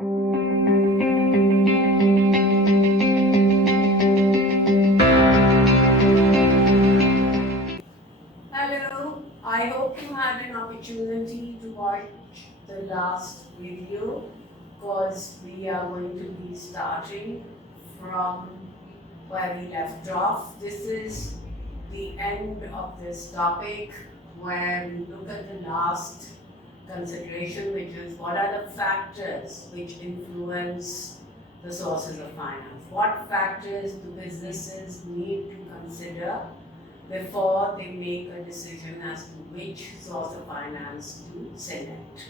Hello, I hope you had an opportunity to watch the last video because we are going to be starting from where we left off. This is the end of this topic where we look at the last consideration, which is what are the factors which influence the sources of finance? What factors do businesses need to consider before they make a decision as to which source of finance to select?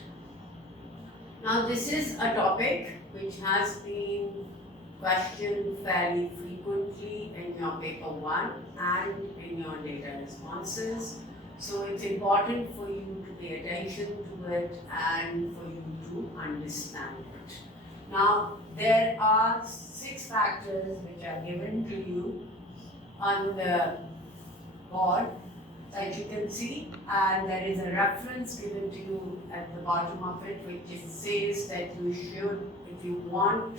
Now, this is a topic which has been questioned fairly frequently in your paper 1 and in your data responses. So it's important for you to pay attention to it and for you to understand it. Now, there are 6 factors which are given to you on the board that you can see, and there is a reference given to you at the bottom of it which says that you should, if you want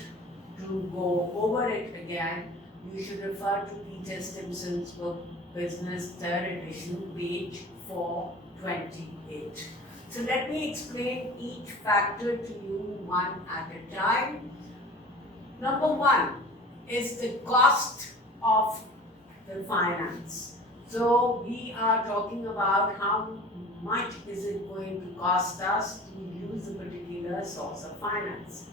to go over it again, you should refer to Peter Stimson's book Business 3rd edition, page 428. So let me explain each factor to you one at a time. Number 1 is the cost of the finance. So we are talking about how much is it going to cost us to use a particular source of finance.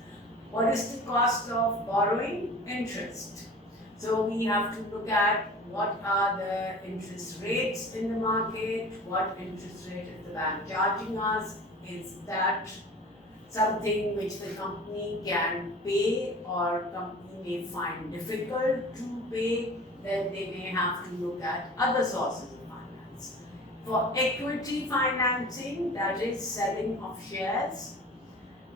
What is the cost of borrowing? Interest. So we have to look at what are the interest rates in the market, what interest rate is the bank charging us, is that something which the company can pay or company may find difficult to pay, then they may have to look at other sources of finance. For equity financing, that is selling of shares,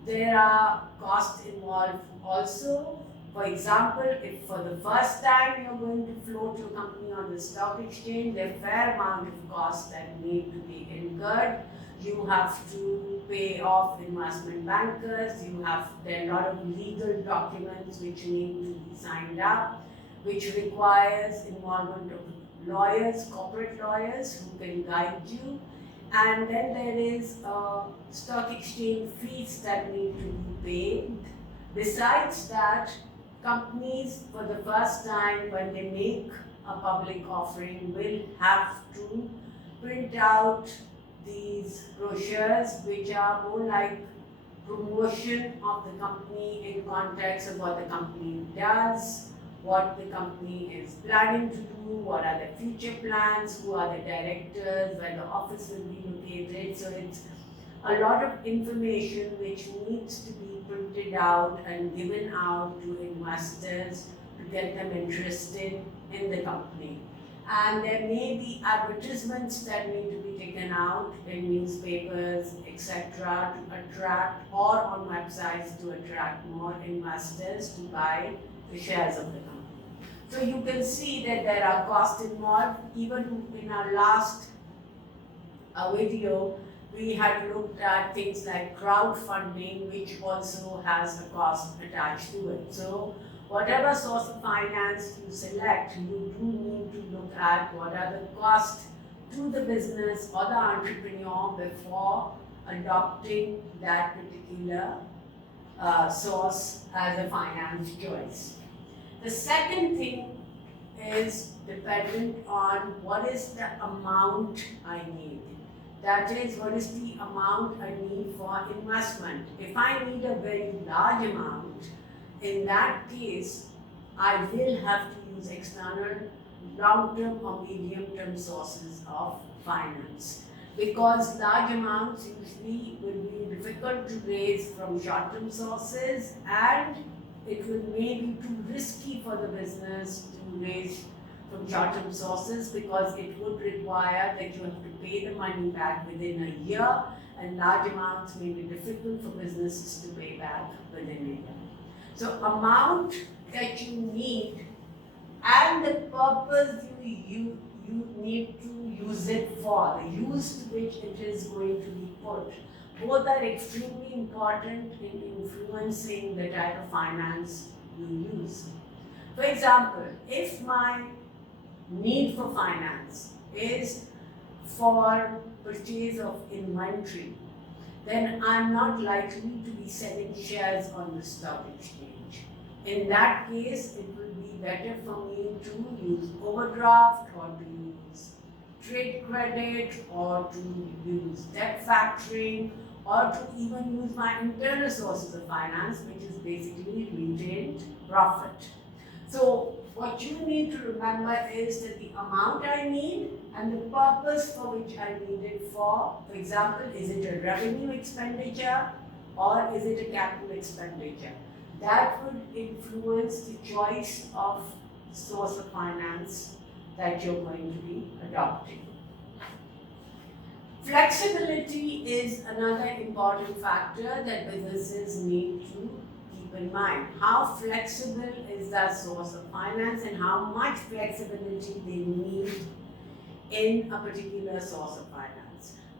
there are costs involved also. For example, if for the first time you're going to float your company on the stock exchange, there are a fair amount of costs that need to be incurred. You have to pay off investment bankers, you have there are a lot of legal documents which need to be signed up, which requires involvement of lawyers, corporate lawyers who can guide you. And then there is stock exchange fees that need to be paid. Besides that, companies for the first time when they make a public offering will have to print out these brochures which are more like promotion of the company in context of what the company does, what the company is planning to do, what are the future plans, who are the directors, where the office will be located. So it's a lot of information which needs to be printed out and given out to investors to get them interested in the company. And there may be advertisements that need to be taken out in newspapers, etc., to attract, or on websites to attract more investors to buy the shares of the company. So you can see that there are costs involved. Even in our last video, we had looked at things like crowdfunding, which also has a cost attached to it. So whatever source of finance you select, you do need to look at what are the costs to the business or the entrepreneur before adopting that particular source as a finance choice. The second thing is dependent on what is the amount I need. That is, what is the amount I need for investment. If I need a very large amount, in that case, I will have to use external long-term or medium-term sources of finance. Because large amounts usually will be difficult to raise from short-term sources, and it will maybe too risky for the business to raise from short-term sources because it would require that you have to pay the money back within a year, and large amounts may be difficult for businesses to pay back within a year. So amount that you need and the purpose you need to use it for, the use to which it is going to be put, both are extremely important in influencing the type of finance you use. For example, if my need for finance is for purchase of inventory, then I'm not likely to be selling shares on the stock exchange. In that case, it will be better for me to use overdraft or to use trade credit or to use debt factoring or to even use my internal sources of finance, which is basically retained profit. So what you need to remember is that the amount I need and the purpose for which I need it for example, is it a revenue expenditure or is it a capital expenditure? That would influence the choice of source of finance that you're going to be adopting. Flexibility is another important factor that businesses need to keep in mind. How flexible is that source of finance and how much flexibility they need in a particular source of finance.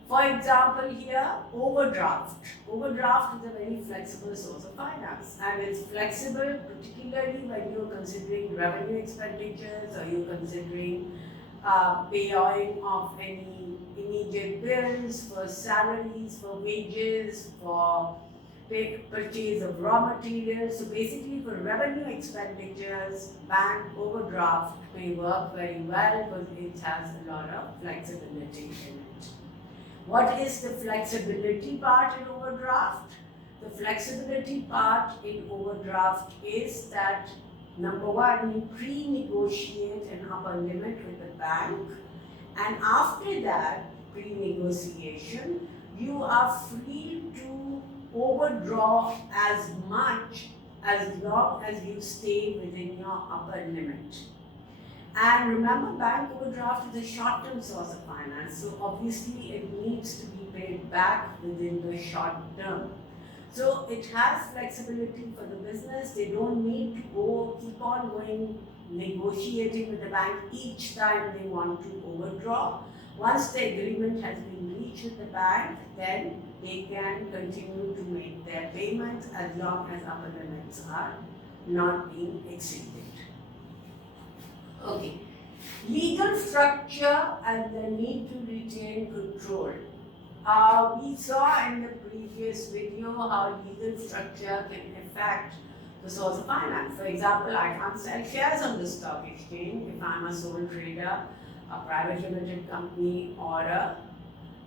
For example, here, overdraft. Overdraft is a very flexible source of finance, and it's flexible particularly when you're considering revenue expenditures or you're considering paying of any immediate bills, for salaries, for wages, for purchase of raw materials. So basically for revenue expenditures, bank overdraft may work very well because it has a lot of flexibility in it. What is the flexibility part in overdraft? The flexibility part in overdraft is that number one, you pre-negotiate an upper limit with the bank, and after that pre-negotiation, you are free to overdraw as much as long as you stay within your upper limit. And remember, bank overdraft is a short-term source of finance, so obviously it needs to be paid back within the short term. So it has flexibility for the business. They don't need to keep on going negotiating with the bank each time they want to overdraw. Once the agreement has been reached with the bank, then they can continue to make their payments as long as upper limits are not being exceeded. Okay. Legal structure and the need to retain control. We saw in the previous video how legal structure can affect the source of finance. For example, I can't sell shares on the stock exchange if I'm a sole trader, a private limited company, or a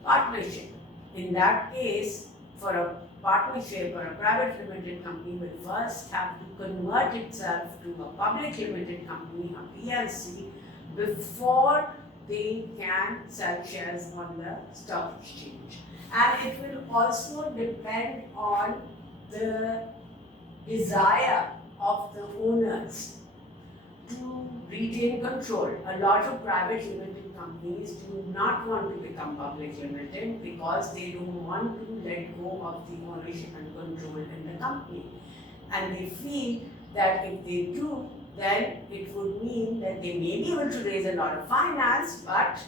partnership. In that case, for a partnership or a private limited company will first have to convert itself to a public limited company, a PLC, before they can sell shares on the stock exchange. And it will also depend on the desire of the owners to retain control. A lot of private limited companies do not want to become public limited because they don't want to let go of the ownership and control in the company. And they feel that if they do, then it would mean that they may be able to raise a lot of finance, but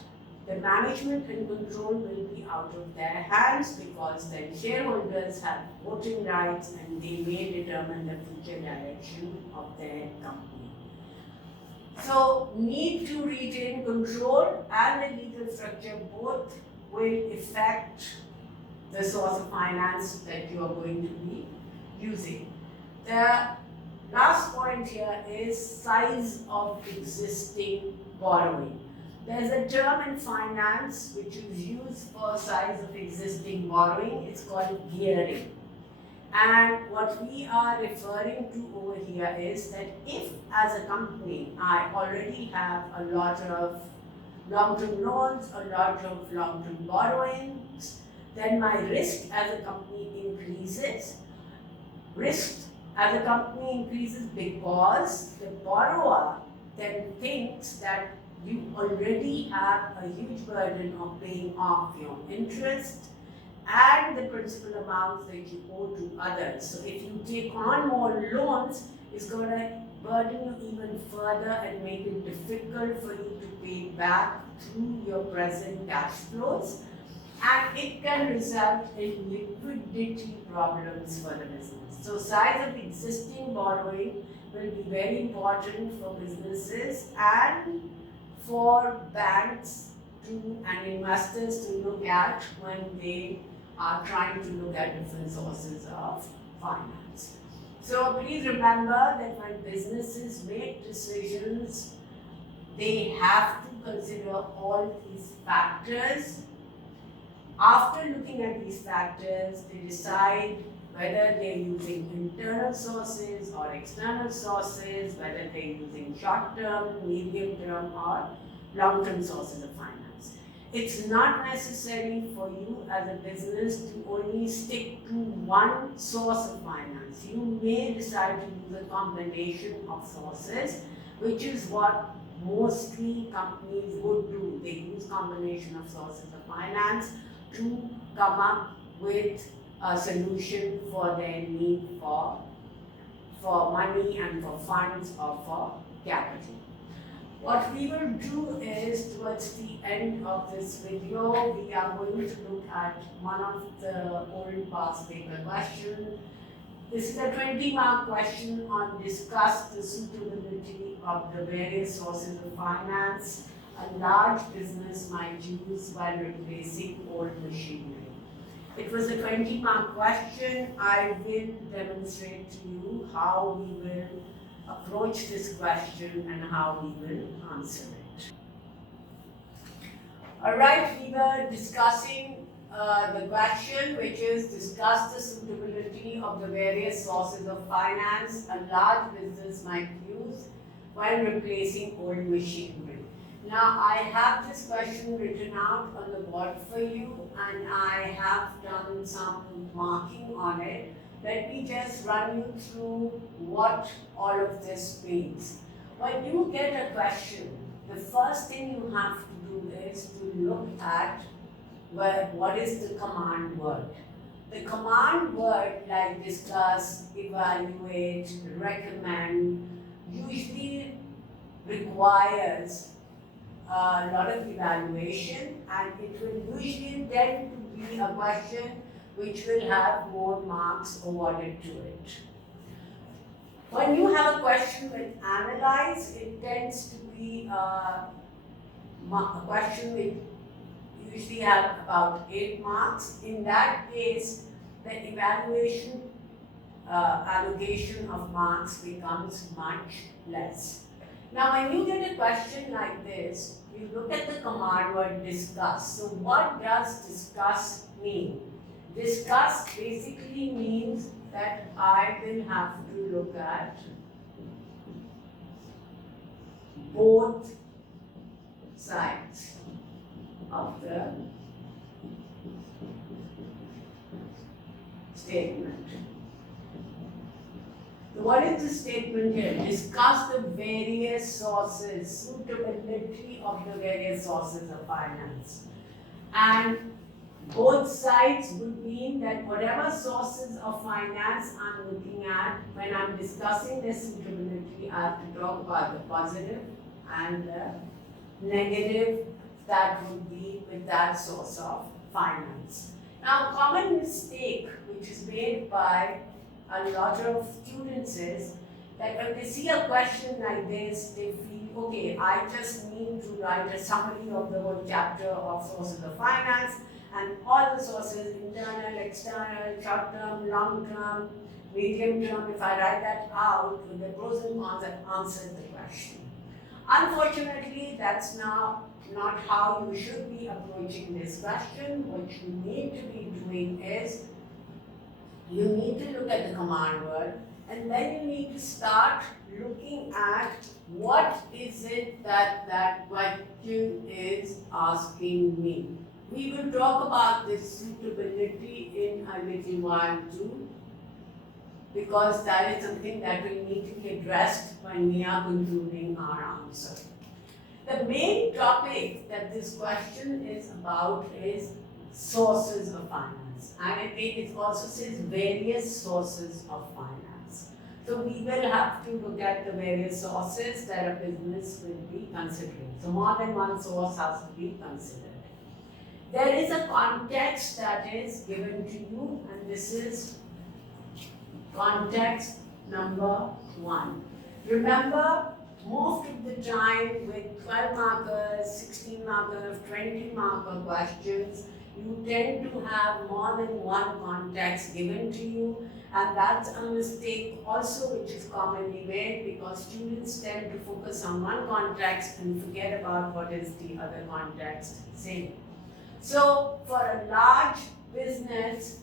the management and control will be out of their hands because then shareholders have voting rights and they may determine the future direction of their company. So, need to retain control and the legal structure both will affect the source of finance that you are going to be using. The last point here is size of existing borrowing. There's a term in finance which is used for size of existing borrowing. It's called gearing. And what we are referring to over here is that if, as a company, I already have a lot of long-term loans, a lot of long-term borrowings, then my risk as a company increases. Risk as a company increases because the borrower then thinks that you already have a huge burden of paying off your interest and the principal amounts that you owe to others. So if you take on more loans, it's going to burden you even further and make it difficult for you to pay back through your present cash flows. and it can result in liquidity problems for the business. So size of existing borrowing will be very important for businesses and for banks to and investors to look at when they are trying to look at different sources of finance. So please remember that when businesses make decisions, they have to consider all these factors. After looking at these factors, they decide whether they're using internal sources or external sources, whether they're using short-term, medium-term, or long-term sources of finance. It's not necessary for you as a business to only stick to one source of finance. You may decide to use a combination of sources, which is what mostly companies would do. They use combination of sources of finance to come up with a solution for their need for money and for funds or for capital. What we will do is, towards the end of this video, we are going to look at one of the old past paper questions. This is a 20-mark question on discuss the suitability of the various sources of finance a large business might use while replacing old machinery. It was a 20-mark question. I will demonstrate to you how we will approach this question and how we will answer it. Alright, we were discussing the question, which is discuss the suitability of the various sources of finance a large business might use while replacing old machinery. Now, I have this question written out on the board for you, and I have done some marking on it. Let me just run you through what all of this means. When you get a question, the first thing you have to do is to look at what is the command word. The command word like discuss, evaluate, recommend usually requires a lot of evaluation, and it will usually tend to be a question which will have more marks awarded to it. When you have a question with analyze, it tends to be a question which usually have about 8 marks. In that case, the evaluation allocation of marks becomes much less. Now, when you get a question like this, you look at the command word discuss. So what does discuss mean? Discuss basically means that I will have to look at both sides of the statement. So what is the statement here? Discuss the various sources, suitability of the various sources of finance. And both sides would mean that whatever sources of finance I'm looking at, when I'm discussing their suitability, I have to talk about the positive and the negative that would be with that source of finance. Now, a common mistake which is made by a lot of students is that when they see a question like this, they feel, okay, I just need to write a summary of the whole chapter of sources of finance and all the sources, internal, external, short-term, long-term, medium-term. If I write that out with the pros and cons, I've answered the question. Unfortunately, that's now not how you should be approaching this question. What you need to be doing is you need to look at the command word, and then you need to start looking at what is it that that question is asking me. We will talk about this suitability in a little while too, because that is something that will need to be addressed when we are concluding our answer. The main topic that this question is about is sources of finance, and it also says various sources of finance. So we will have to look at the various sources that a business will be considering. So more than one source has to be considered. There is a context that is given to you, and this is context number 1. Remember, most of the time with 12 markers, 16 markers, 20 marker questions, you tend to have more than one context given to you, and that's a mistake also which is commonly made because students tend to focus on one context and forget about what is the other context saying. So for a large business,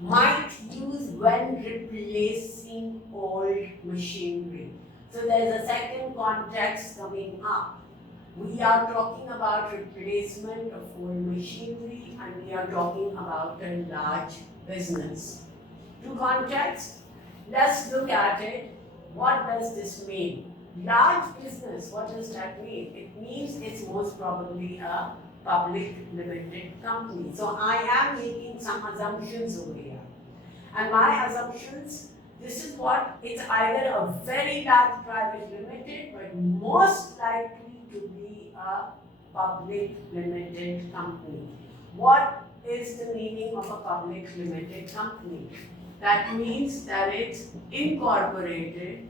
might use when replacing old machinery. So there's a second context coming up. We are talking about replacement of old machinery and we are talking about a large business. Two contexts. Let's look at it. What does this mean? Large business, what does that mean? It means it's most probably a public limited company. So I am making some assumptions over here. And my assumptions, this is what, it's either a very large private limited, but most likely to be a public limited company. What is the meaning of a public limited company? That means that it's incorporated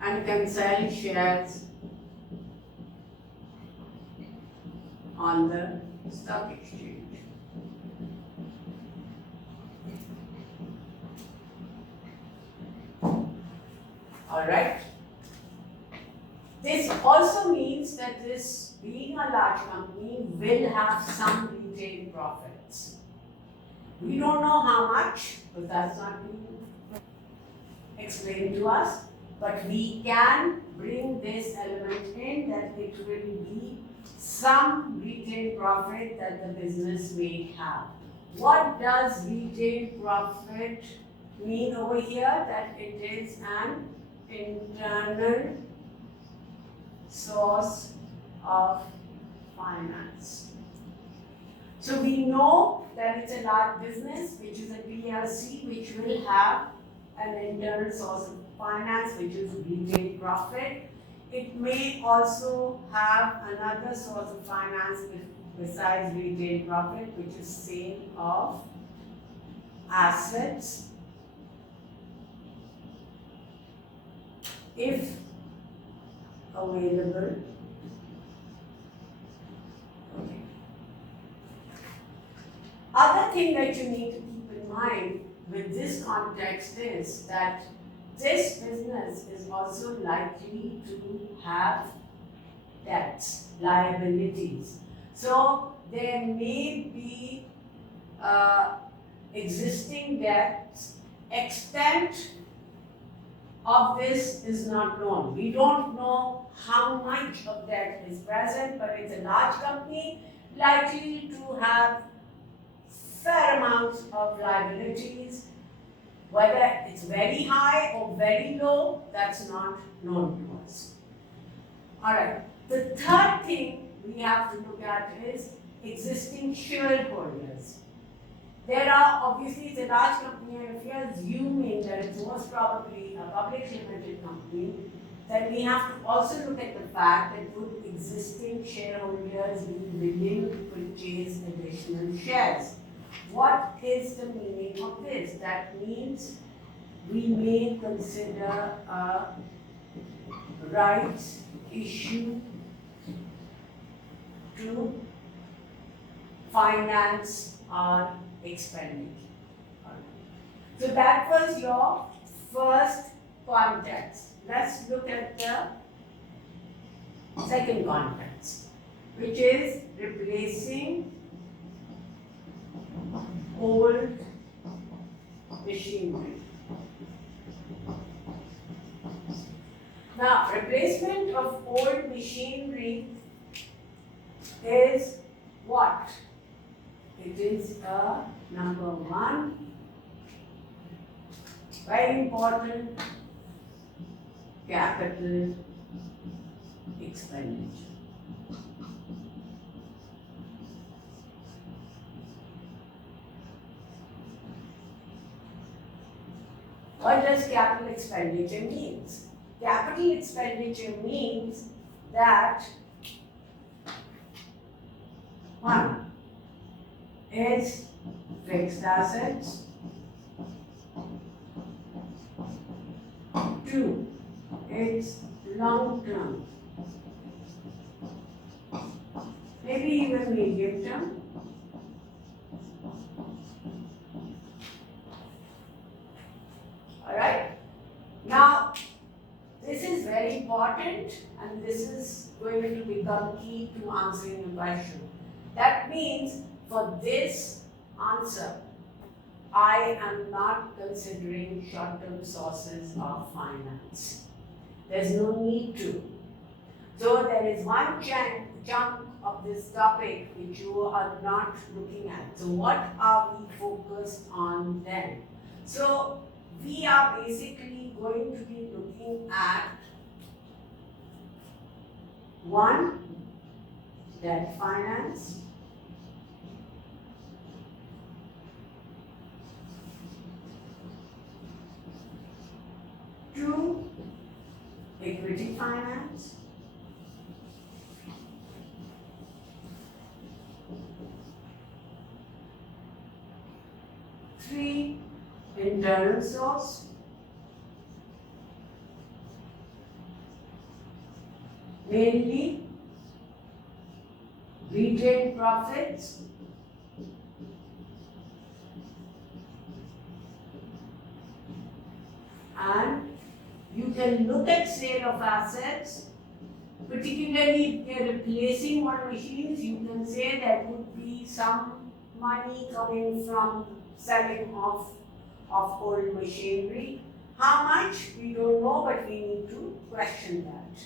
and can sell shares on the stock exchange. Alright. This also means that this, being a large company, will have some retained profits. We don't know how much, because that's not being explained to us, but we can bring this element in that it will be some retained profit that the business may have. What does retained profit mean over here? That it is an internal source of finance. So we know that it's a large business, which is a PLC, which will have an internal source of finance, which is retained profit. It may also have another source of finance besides retained profit, which is sale of assets if available. Okay. Other thing that you need to keep in mind with this context is that this business is also likely to have debts, liabilities. So there may be existing debts. Extent of this is not known. We don't know how much of that is present, but it's a large company likely to have fair amounts of liabilities. Whether it's very high or very low, that's not known to us. Alright, the third thing we have to look at is existing shareholders. There are, obviously, it's a large company, and if you are assuming that it's most probably a public limited company, then we have to also look at the fact that would existing shareholders be willing to purchase additional shares. What is the meaning of this? That means we may consider a rights issue to finance our expenditure. So that was your first context. Let's look at the second context, which is replacing old machinery. Now, replacement of old machinery is what? It is a number one, very important, capital expenditure. What does capital expenditure mean? Capital expenditure means that one is fixed assets, two, it's long term, maybe even medium term. Alright? Now, this is very important and this is going to become key to answering the question. That means for this answer, I am not considering short-term sources of finance. There's no need to. So there is one chunk of this topic which you are not looking at. So what are we focused on then? So we are basically going to be looking at one, debt finance, two, equity finance, three, internal source, mainly retained profits, and you can look at sale of assets, particularly if you're replacing old machines. You can say there could be some money coming from selling of old machinery. How much? We don't know, but we need to question that.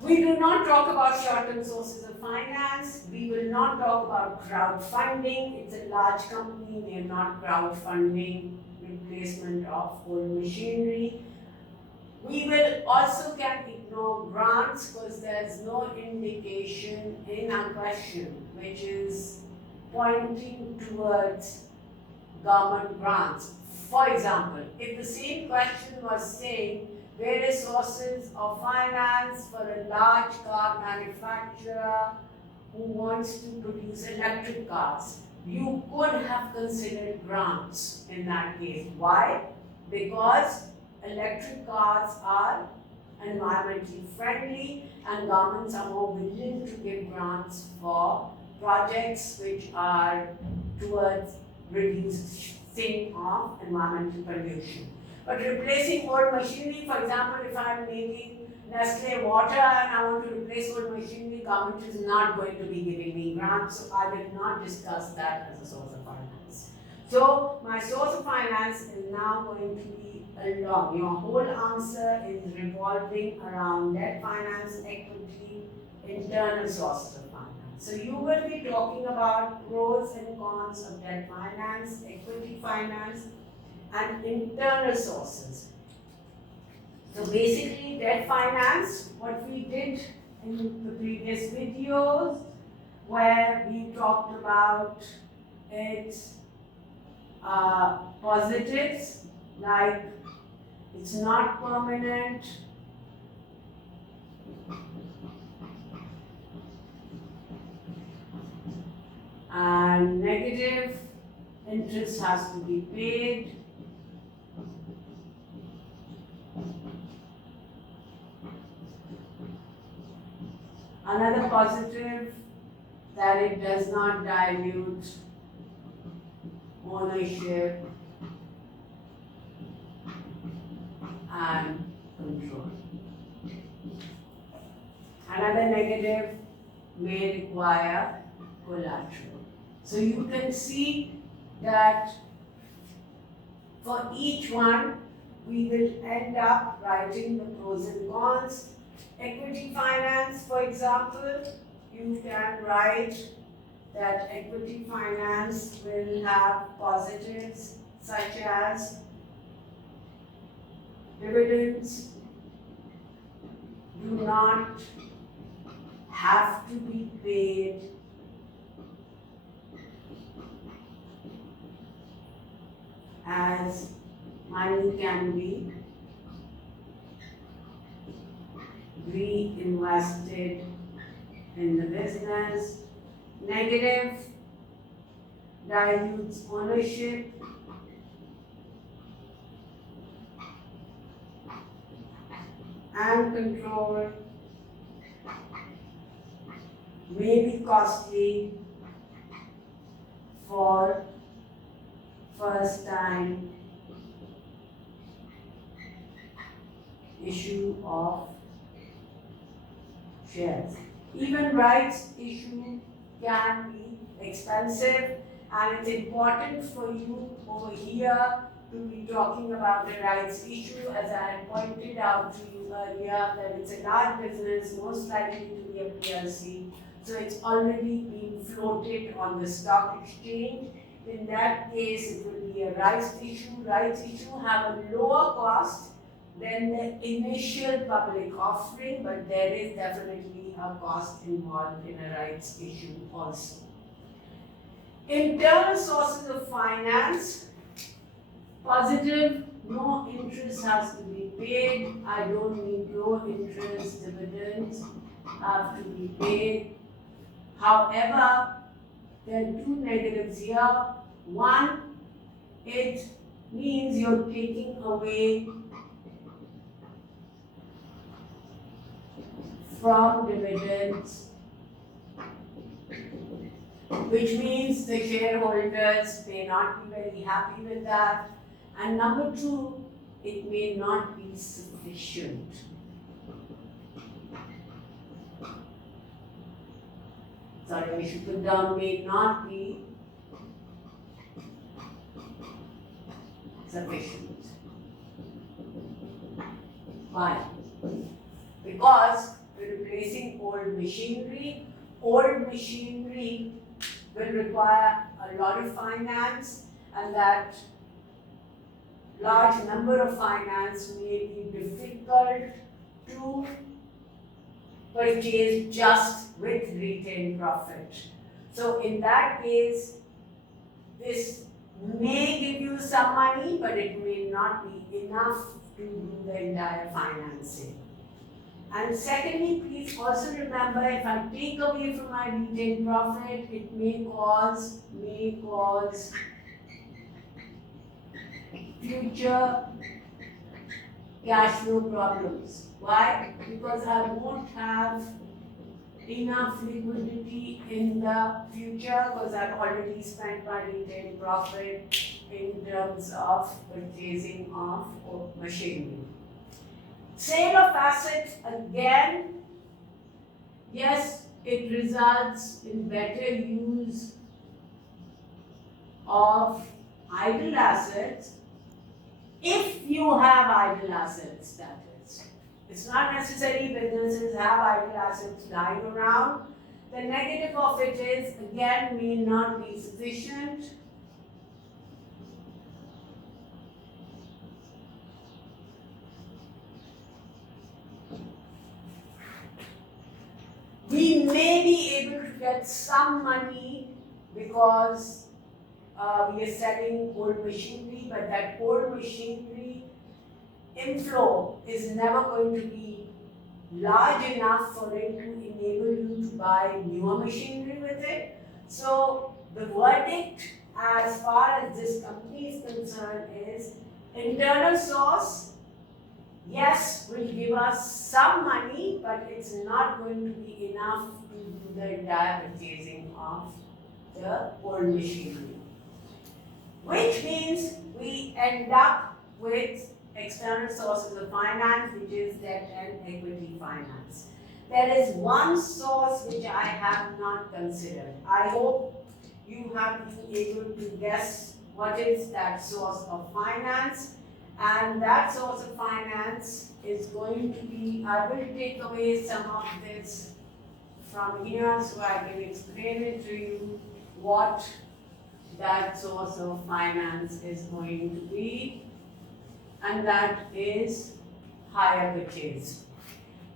We do not talk about short-term sources of finance. We will not talk about crowdfunding. It's a large company, they are not crowdfunding replacement of old machinery. We will also can ignore grants because there's no indication in our question which is pointing towards government grants. For example, if the same question was saying various sources of finance for a large car manufacturer who wants to produce electric cars, you could have considered grants in that case. Why? Because electric cars are environmentally friendly and governments are more willing to give grants for projects which are towards reducing of environmental pollution. But replacing old machinery, for example, if I am making Nestle water and I want to replace old machinery, government is not going to be giving me grants, so I will not discuss that as a source of finance. So my source of finance is now going to be along. Your whole answer is revolving around debt finance, equity, internal sources of finance. So you will be talking about pros and cons of debt finance, equity finance, and internal sources. So basically debt finance, what we did in the previous videos where we talked about its positives, like it's not permanent, and negative, interest has to be paid, another positive, that it does not dilute ownership and control. Another negative may require collateral. So you can see that for each one, we will end up writing the pros and cons. Equity finance, for example, you can write that equity finance will have positives such as dividends do not have to be paid as money can be reinvested in the business. Negative dilutes ownership. And control may be costly for first time issue of shares. Even rights issue can be expensive, and it's important for you over here to be talking about the rights issue, as I had pointed out to you earlier, that it's a large business, most likely to be a PLC, so it's already being floated on the stock exchange. In that case, it will be a rights issue. Rights issue have a lower cost than the initial public offering, but there is definitely a cost involved in a rights issue also. Internal sources of finance. Positive, no interest has to be paid. I don't need no interest. Dividends have to be paid. However, there are two negatives here. One, it means you're taking away from dividends, which means the shareholders may not be very happy with that. And number two, it may not be sufficient. Sorry, we should put down may not be sufficient. Why? Because we're replacing old machinery. Old machinery will require a lot of finance, and that large number of finance may be difficult to purchase just with retained profit. So in that case, this may give you some money, but it may not be enough to do the entire financing. And secondly, please also remember, if I take away from my retained profit, it may cause future cash flow problems. Why? Because I won't have enough liquidity in the future, because I've already spent my retained profit in terms of purchasing of machinery. Sale of assets, again, yes, it results in better use of idle assets, if you have idle assets, that is. It's not necessary businesses have idle assets lying around. The negative of it is, again, may not be sufficient. We may be able to get some money because we are selling old machinery, but that old machinery inflow is never going to be large enough for it to enable you to buy newer machinery with it. So the verdict as far as this company is concerned is internal source, yes, will give us some money, but it's not going to be enough to do the entire purchasing of the old machinery. Which means we end up with external sources of finance, which is debt and equity finance. There is one source which I have not considered. I hope you have been able to guess what is that source of finance. And that source of finance is going to be, I will take away some of this from here so I can explain it to you what that source of finance is going to be, and that is hire purchase.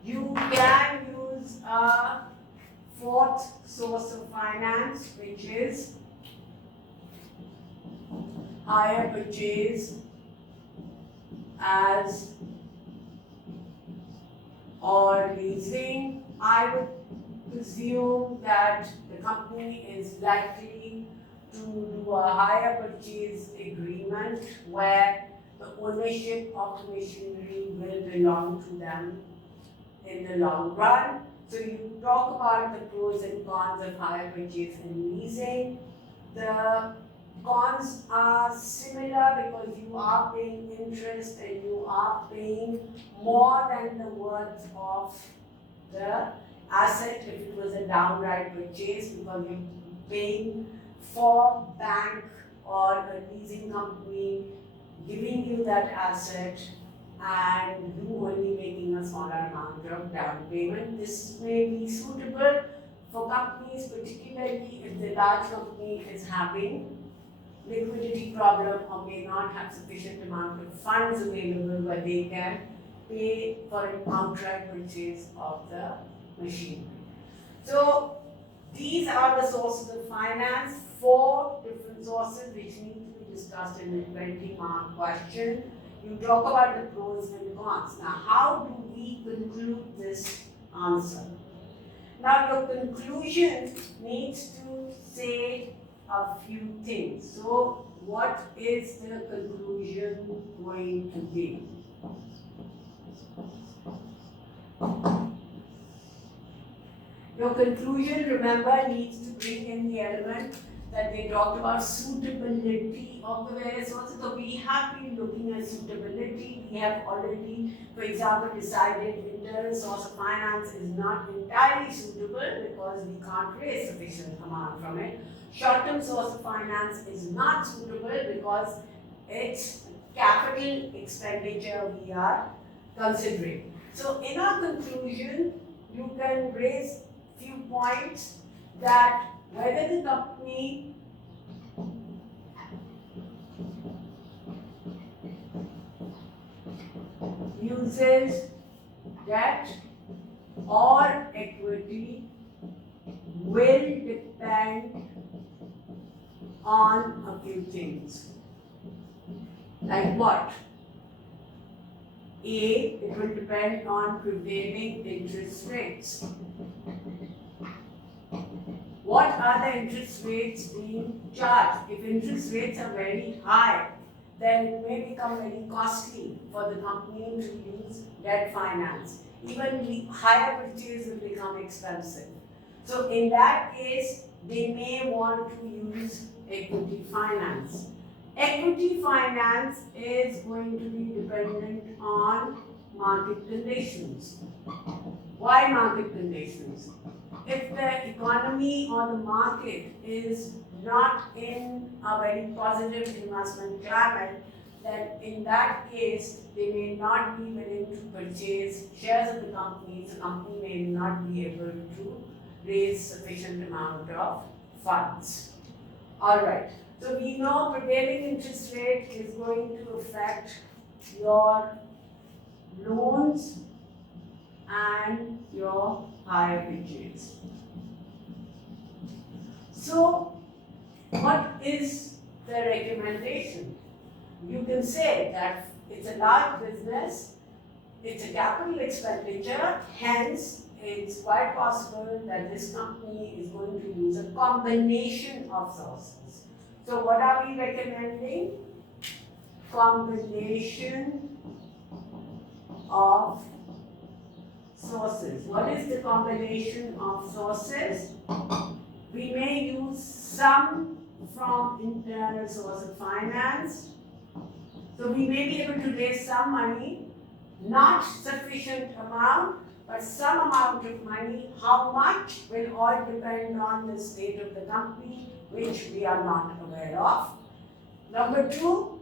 You can use a fourth source of finance, which is hire purchase as or leasing, I would presume that the company is likely to do a hire purchase agreement where the ownership of the machinery will belong to them in the long run. So you talk about the pros and cons of hire purchase and leasing. The cons are similar because you are paying interest and you are paying more than the worth of the asset if it was a downright purchase, because you're paying for bank or a leasing company giving you that asset and you only making a smaller amount of down payment. This may be suitable for companies, particularly if the large company is having liquidity problem or may not have sufficient amount of funds available where they can pay for an outright purchase of the machinery. So these are the sources of finance, 4 different sources which need to be discussed in the 20-mark question. You talk about the pros and cons. Now, how do we conclude this answer? Now, your conclusion needs to say a few things. So, what is the conclusion going to be? Your conclusion, remember, needs to bring in the element that they talked about suitability of the various sources. So we have been looking at suitability. We have already, for example, decided internal source of finance is not entirely suitable because we can't raise sufficient amount from it. Short-term source of finance is not suitable because it's capital expenditure we are considering. So in our conclusion, you can raise few points that whether the company uses debt or equity will depend on a few things. Like what? A, it will depend on prevailing interest rates. What are the interest rates being charged? If interest rates are very high, then it may become very costly for the company to use debt finance. Even the higher purchase will become expensive. So in that case, they may want to use equity finance. Equity finance is going to be dependent on market conditions. Why market conditions? If the economy or the market is not in a very positive investment climate, then in that case, they may not be willing to purchase shares of the company. The company may not be able to raise sufficient amount of funds. All right. So we know prevailing interest rate is going to affect your loans and your higher purchase. So what is the recommendation? You can say that it's a large business, it's a capital expenditure, hence it's quite possible that this company is going to use a combination of sources. So what are we recommending? Combination of sources. What is the combination of sources? We may use some from internal source of finance. So we may be able to raise some money, not sufficient amount, but some amount of money. How much will all depend on the state of the company, which we are not aware of. Number 2,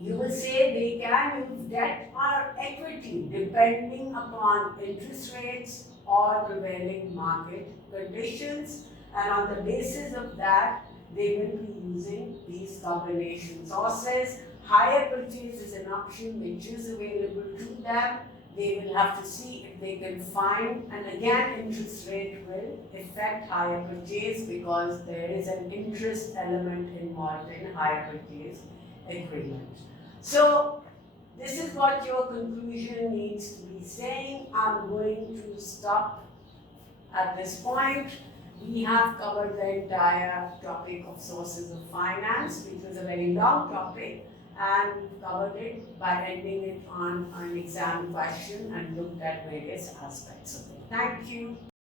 you will say they can use debt or equity depending upon interest rates or prevailing market conditions, and on the basis of that, they will be using these combination sources. Higher purchase is an option which is available to them. They will have to see if they can find, and again interest rate will affect higher purchase because there is an interest element involved in higher purchase agreement. So This is what your conclusion needs to be saying. I'm going to stop at this point. We have covered the entire topic of sources of finance, which was a very long topic, and we've covered it by ending it on an exam question and looked at various aspects of it. Thank you.